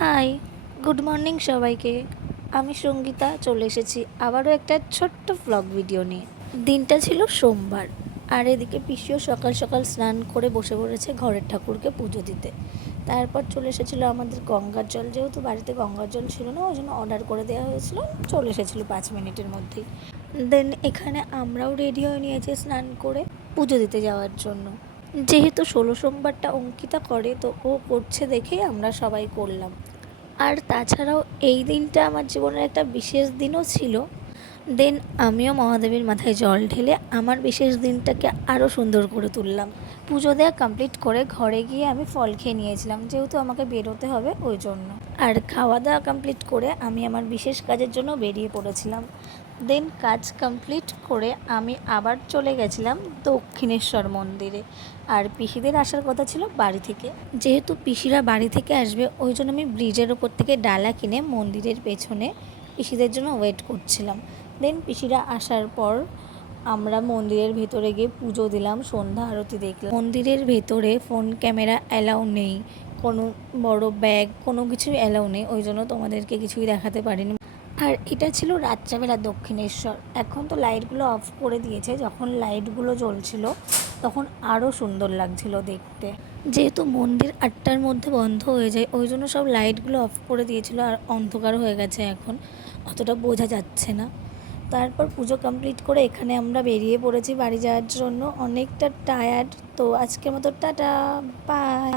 High, good morning সবাইকে। আমি সঙ্গীতা চলে এসেছি আবারও একটা ছোট্ট ভ্লগ ভিডিও নিয়ে। দিনটা ছিল সোমবার, আর এদিকে পিসিও সকাল সকাল স্নান করে বসে পড়েছে ঘরের ঠাকুরকে পুজো দিতে। তারপর চলে এসেছিলো আমাদের গঙ্গার জল, যেহেতু বাড়িতে গঙ্গার জল ছিল না, ওই জন্য অর্ডার করে দেওয়া হয়েছিল, চলে এসেছিলো 5 মিনিটের মধ্যেই। দেন এখানে আমরাও রেডি হয়ে নিয়েছি স্নান করে পুজো দিতে যাওয়ার জন্য। যেহেতু 16 সোমবারটা অঙ্কিতা করে, তো ও করছে দেখেই আমরা সবাই করলাম। আর তাছাড়াও এই দিনটা আমার জীবনের একটা বিশেষ দিনও ছিল। দেন আমিও মহাদেবের মাথায় জল ঢেলে আমার বিশেষ দিনটাকে আরও সুন্দর করে তুললাম। পুজো দেওয়া কমপ্লিট করে ঘরে গিয়ে আমি ফল খেয়ে নিয়েছিলাম, যেহেতু আমাকে বেরোতে হবে ওই জন্য। আর খাওয়া দাওয়া কমপ্লিট করে আমি আমার বিশেষ কাজের জন্য বেরিয়ে পড়েছিলাম। দেন কাজ কমপ্লিট করে আমি আবার চলে গেছিলাম দক্ষিণেশ্বর মন্দিরে। আর পিসিদের আসার কথা ছিল বাড়ি থেকে, যেহেতু পিসিরা বাড়ি থেকে আসবে ওই জন্য আমি ব্রিজের ওপর থেকে ডালা কিনে মন্দিরের পেছনে পিসিদের জন্য ওয়েট করছিলাম। দেন পিসিরা আসার পর আমরা মন্দিরের ভেতরে গিয়ে পুজো দিলাম, সন্ধ্যা আরতি দেখলাম। মন্দিরের ভেতরে ফোন ক্যামেরা অ্যালাউ নেই, কোনো বড় ব্যাগ কোনো কিছুই অ্যালাউ নেই, ওই জন্য তোমাদেরকে কিছুই দেখাতে পারিনি। আর এটা ছিল রাত্রেবেলা দক্ষিণেশ্বর। এখন তো লাইটগুলো অফ করে দিয়েছে, যখন লাইটগুলো জ্বলছিল তখন আরও সুন্দর লাগছিল দেখতে। যেহেতু মন্দির 8টার মধ্যে বন্ধ হয়ে যায়, ওই জন্য সব লাইটগুলো অফ করে দিয়েছিল, আর অন্ধকার হয়ে গেছে, এখন অতটা বোঝা যাচ্ছে না। তারপর পুজো কমপ্লিট করে এখানে আমরা বেরিয়ে পড়েছি বাড়ি যাওয়ার জন্য। অনেকটা টায়ার্ড, তো আজকের মতো টাটা, বাই।